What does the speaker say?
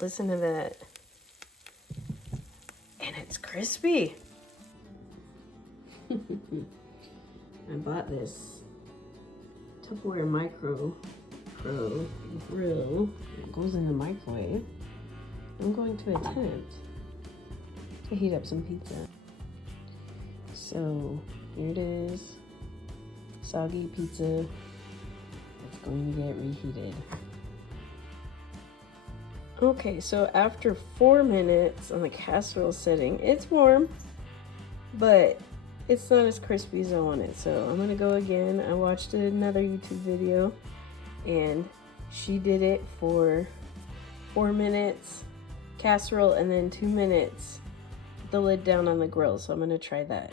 Listen to that. And it's crispy. I bought this Tupperware MicroPro grill. It goes in the microwave. I'm going to attempt to heat up some pizza. So here it is. Soggy pizza. It's going to get reheated. Okay, so after 4 minutes on the casserole setting, it's warm, but it's not as crispy as I want it. So I'm gonna go again. I watched another YouTube video and she did it for 4 minutes casserole and then 2 minutes the lid down on the grill. So I'm gonna try that.